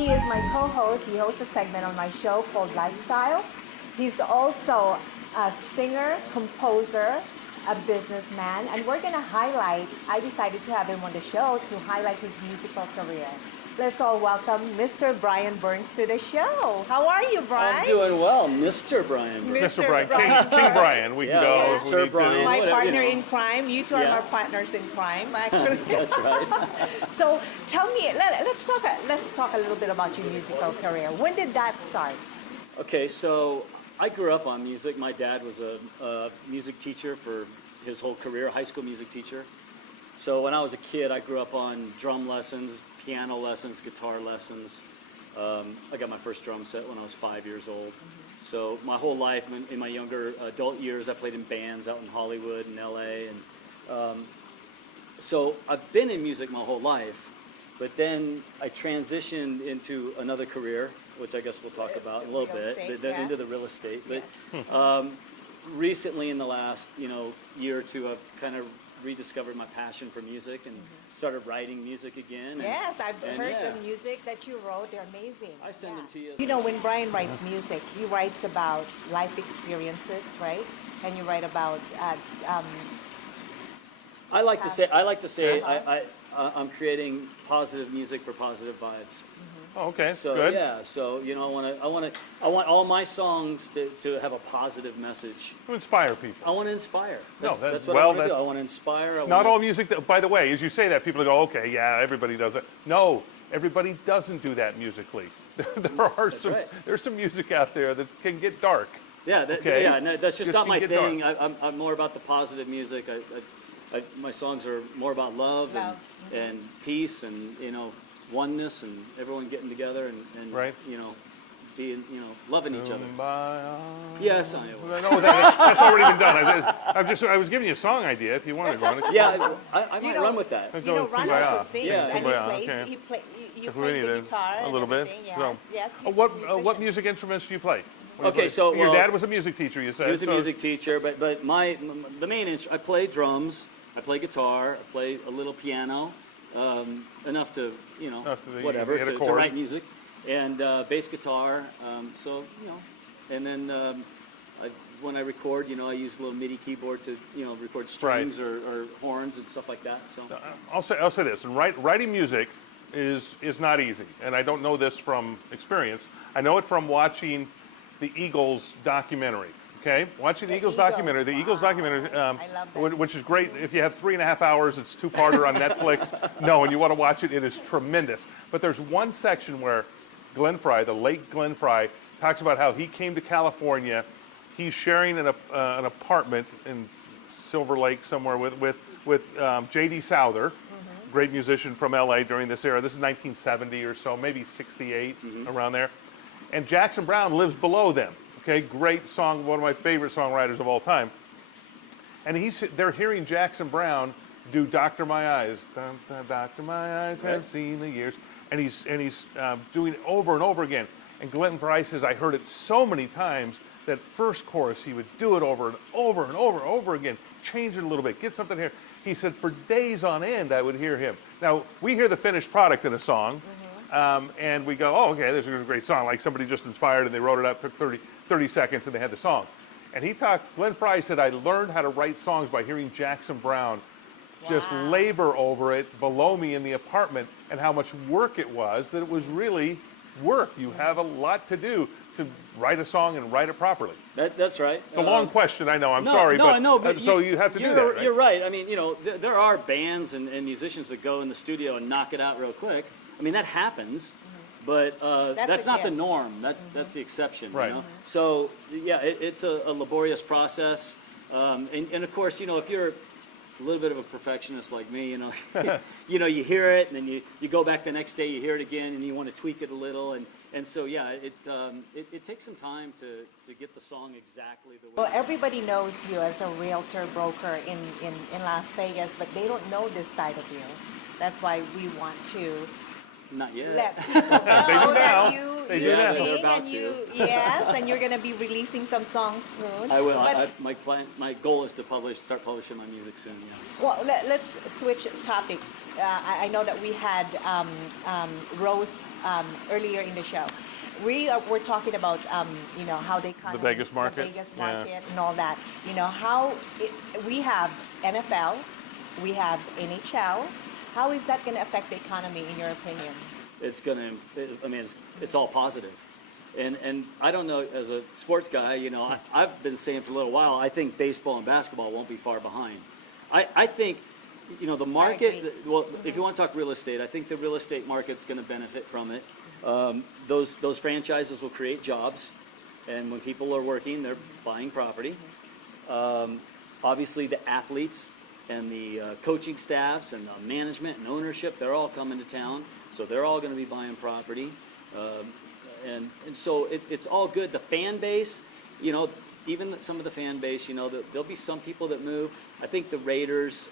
He is my co-host. He hosts a segment on my show called Lifestyles. He's also a singer, composer, a businessman, and we're going to highlight, I decided to have him on the show to highlight his musical career. Let's all welcome Mr. Brian Burns to the show. How are you, Brian? I'm doing well, Mr. Brian Burns. Mr. Brian, King Brian, we can go. Yeah, Sir Brian. My whatever, partner you know. in crime. You two are my partners in crime, actually. That's right. So tell me, let's talk a little bit about your musical career. When did that start? Okay, so I grew up on music. My dad was a music teacher for his whole career, a high school music teacher. So when I was a kid, I grew up on drum lessons, piano lessons, guitar lessons. I got my first drum set when I was 5 years old. So my whole life, in my younger adult years, I played in bands out in Hollywood and LA. And so I've been in music my whole life, but then I transitioned into another career, which I guess we'll talk about in a little bit, into the real estate. But recently in the last year or two, I've kind of rediscovered my passion for music and started writing music again. Yes, I've heard the music that you wrote. They're amazing. I send them to you. You know, when Brian writes music, he writes about life experiences, right? And you write about. I like to say I'm creating positive music for positive vibes. Oh, okay, So good. yeah, so I want all my songs to have a positive message. To inspire people. I want to inspire. No, That's what I want to do. I want to inspire. Not all music, by the way, as you say that, people go, okay, yeah, everybody does it. No, everybody doesn't do that musically. There's some music out there that can get dark. Yeah, no, that's just not my can get thing. I'm more about the positive music. My songs are more about love. And peace and oneness and everyone getting together and Right. being loving each other. Kumbaya. Yes, I know. No, that's already been done. I was giving you a song idea if you wanted to go on it. Yeah, I might run with that. You know, Ron also sings and he Kumbaya, plays. okay. You If we play need the it, guitar a and little bit. everything. So, Yes, he's a what musician. music instruments do you play? Okay, so your well, dad was a music teacher, you said. He was a music teacher, but the main I play drums, I play guitar, I play a little piano, enough to whatever hit a to chord. write music, and bass guitar. And then when I record, I use a little MIDI keyboard to record strings or horns and stuff like that. So I'll say this: and writing music is not easy, and I don't know this from experience. I know it from watching the Eagles documentary. Okay, watching the Eagles documentary. The Eagles documentary, I love that. which is great. If you have 3.5 hours, it's two-parter on Netflix. No, and you want to watch it, it is tremendous. But there's one section where Glenn Frey, the late Glenn Frey, talks about how he came to California. He's sharing an apartment in Silver Lake somewhere with J.D. Souther, great musician from L.A. during this era. This is 1970 or so, maybe 68, around there. And Jackson Browne lives below them. Okay, great song, one of my favorite songwriters of all time. And they're hearing Jackson Browne do "Doctor My Eyes." Dun, dun, Doctor My Eyes have seen the years, and he's doing it over and over again. And Glenn Frey says, I heard it so many times that first chorus he would do it over and over and over and over again, change it a little bit, get something here. He said for days on end I would hear him. Now we hear the finished product in a song. And we go, oh, okay, this is a great song. Like somebody just inspired and they wrote it up, took 30 seconds and they had the song. And Glenn Frey said, I learned how to write songs by hearing Jackson Browne just labor over it below me in the apartment, and how much work it was, that it was really work. You have a lot to do to write a song and write it properly. That's right. It's a long question, I know, I'm sorry. But so you have to do that, right? You're right. I mean, there are bands and musicians that go in the studio and knock it out real quick. I mean, that happens, but that's not the norm. That's the exception. Right. So yeah, it's a laborious process, and of course, if you're a little bit of a perfectionist like me, you hear it and then you go back the next day, you hear it again, and you want to tweak it a little, and so yeah, it takes some time to get the song exactly the way. Well, everybody knows you as a realtor broker in Las Vegas, but they don't know this side of you. That's why we want to Not yet. let people know They do now. that you They do you now. sing They're about and to. you yes, and you're gonna be releasing some songs soon. I will. But, My goal is to start publishing my music soon. Yeah. well, let's switch topic. I know that we had Rose earlier in the show. We're talking about how they kind The Vegas market? the Vegas Yeah. market, and all that. How we have NFL, we have NHL. How is that going to affect the economy, in your opinion? It's gonna. I mean, it's all positive. And I don't know, as a sports guy, I've been saying for a little while, I think baseball and basketball won't be far behind. I think, the market, well, if you want to talk real estate, I think the real estate market's going to benefit from it. Those franchises will create jobs, and when people are working, they're buying property. Obviously, the athletes and the coaching staffs and the management and ownership, they're all coming to town, so they're all going to be buying property. And so it's all good. The fan base, even some of the fan base, there'll be some people that move. I think the Raiders,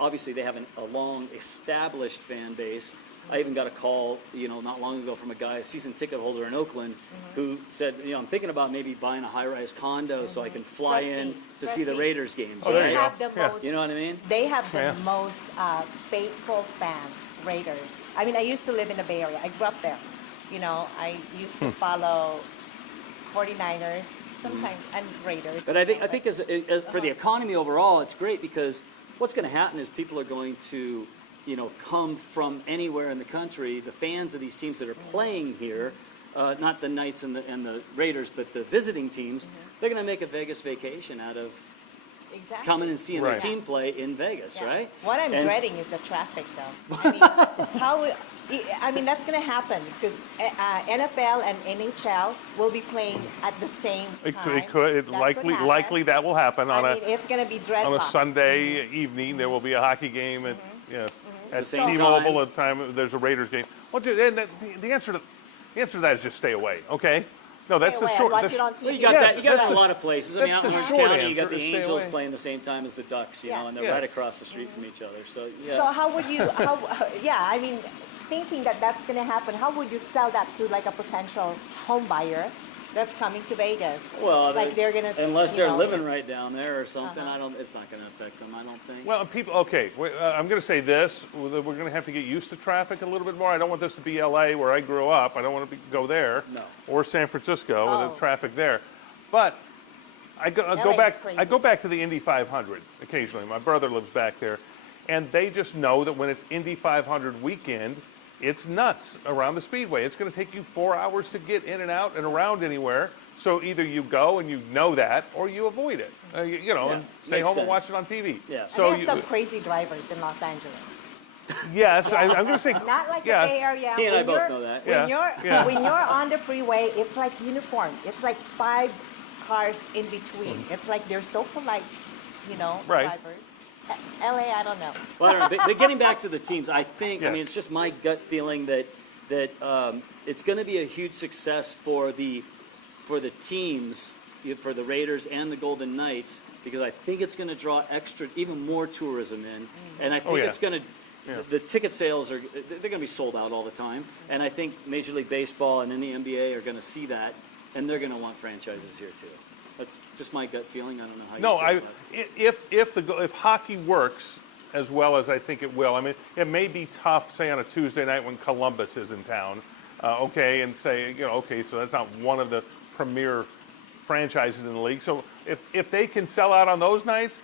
obviously they have a long established fan base. I even got a call, not long ago from a season ticket holder in Oakland, who said, I'm thinking about maybe buying a high-rise condo so I can fly in to see the Raiders games. Oh, there They you have go. the Yeah. most. You know what I mean? They have the Yeah. most faithful fans, Raiders. I mean, I used to live in the Bay Area. I grew up there. I used to follow 49ers sometimes and Raiders. But I think as for the economy overall, it's great because what's going to happen is people are going to, come from anywhere in the country. The fans of these teams that are playing here, not the Knights and the Raiders, but the visiting teams, they're going to make a Vegas vacation out of Exactly. coming and seeing Right. their team play in Vegas, Yeah. right? What I'm And- dreading is the traffic, though. I mean, that's going to happen because NFL and NHL will be playing at the same time. It could. That Likely that will happen I mean, it's going to be dreadlock. on a Sunday evening. There will be a hockey game at at The same T-Mobile. time. At the time there's a Raiders game. Well, and the answer to that is just stay away. Okay. No, that's Stay the away short. and watch the it on sh- TV. Well, you got Yeah, that. You got that's that in a the lot sh- of places. I mean, that's out in the Orange short County, you got answer, the is stay Angels away. playing the same time as the Ducks, Yeah. and they're Yes. right across the street from each other. So yeah. So how would you? I mean, thinking that that's going to happen, how would you sell that to like a potential home buyer that's coming to Vegas? Well, like they're going to unless they're living right down there or something, it's not going to affect them. I don't think. Well, people. Okay, I'm going to say this: we're going to have to get used to traffic a little bit more. I don't want this to be L.A. where I grew up. I don't want to go there. No. Or San Francisco with Oh. the traffic there. But I go LA is back. crazy. I go back to the Indy 500 occasionally. My brother lives back there, and they just know that when it's Indy 500 weekend, it's nuts around the speedway. It's going to take you 4 hours to get in and out and around anywhere. So either you go and you know that, or you avoid it. And stay makes home and watch sense. it on TV. Yeah. And So they have some crazy drivers in Los Angeles. yes, I'm going to say Not like yes. the Bay Area. He and I When both you're- know that. When Yeah. when you're on the freeway, it's like uniform. It's like 5 cars in between. It's like they're so polite, Right. drivers. LA, I don't know. Well, I don't know, but getting back to the teams, I think. I mean, Yes. it's just my gut feeling that it's going to be a huge success for the teams, for the Raiders and the Golden Knights, because I think it's going to draw even more tourism in, and I think yeah. it's going to. The ticket sales they're going to be sold out all the time, and I think Major League Baseball and then the NBA are going to see that, and they're going to want franchises here too. That's just my gut feeling. I don't know how you feel about it. If hockey works as well as I think it will, I mean, it may be tough, say on a Tuesday night when Columbus is in town, and say, so that's not one of the premier franchises in the league. So if they can sell out on those nights,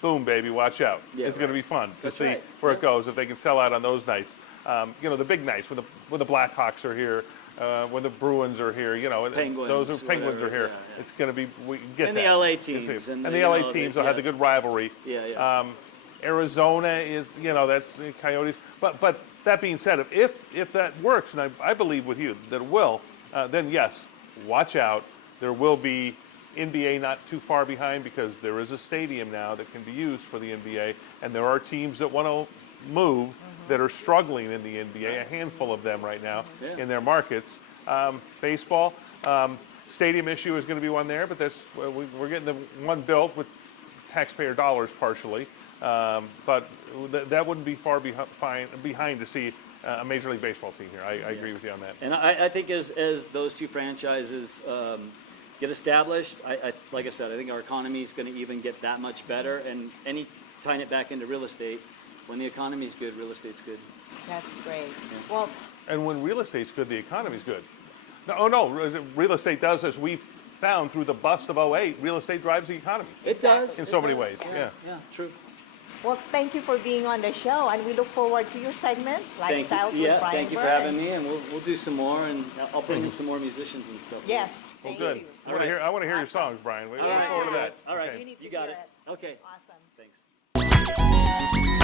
boom, baby, watch out. Yeah, it's going to be fun to That's see right. where it goes if they can sell out on those nights. The big nights when the Blackhawks are here. When the Bruins are here, Penguins, those Penguins whatever, are here. yeah. It's going to be we get And that. the LA It's teams, and and the LA teams will have the good rivalry. Yeah. Arizona is, that's the Coyotes. But that being said, if that works, and I believe with you that it will, then yes, watch out. There will be NBA not too far behind because there is a stadium now that can be used for the NBA, and there are teams that want to move that are struggling in the NBA, a handful of them right now in their markets. Baseball, stadium issue is going to be one there, but we're getting the one built with taxpayer dollars partially. But that wouldn't be far behind to see a Major League Baseball team here. I agree with you on that. And I think as those two franchises get established, like I said, I think our economy is going to even get that much better. And tying it back into real estate, when the economy's good, real estate's good. That's great. Well, And when real estate's good, the economy's good. No, real estate does, as we found through the bust of '08, real estate drives the economy. It does. In it so many does. ways, yeah. Yeah, true. well, thank you for being on the show, and we look forward to your segment, Lifestyles with Brian Thank you for Burns. having me, and we'll do some more, and I'll bring in some more musicians and stuff. Yes. Well, Thank good. you. I want to hear your songs, Brian. We look forward to that. All right. You need to You got hear it. Okay. Awesome. Thanks.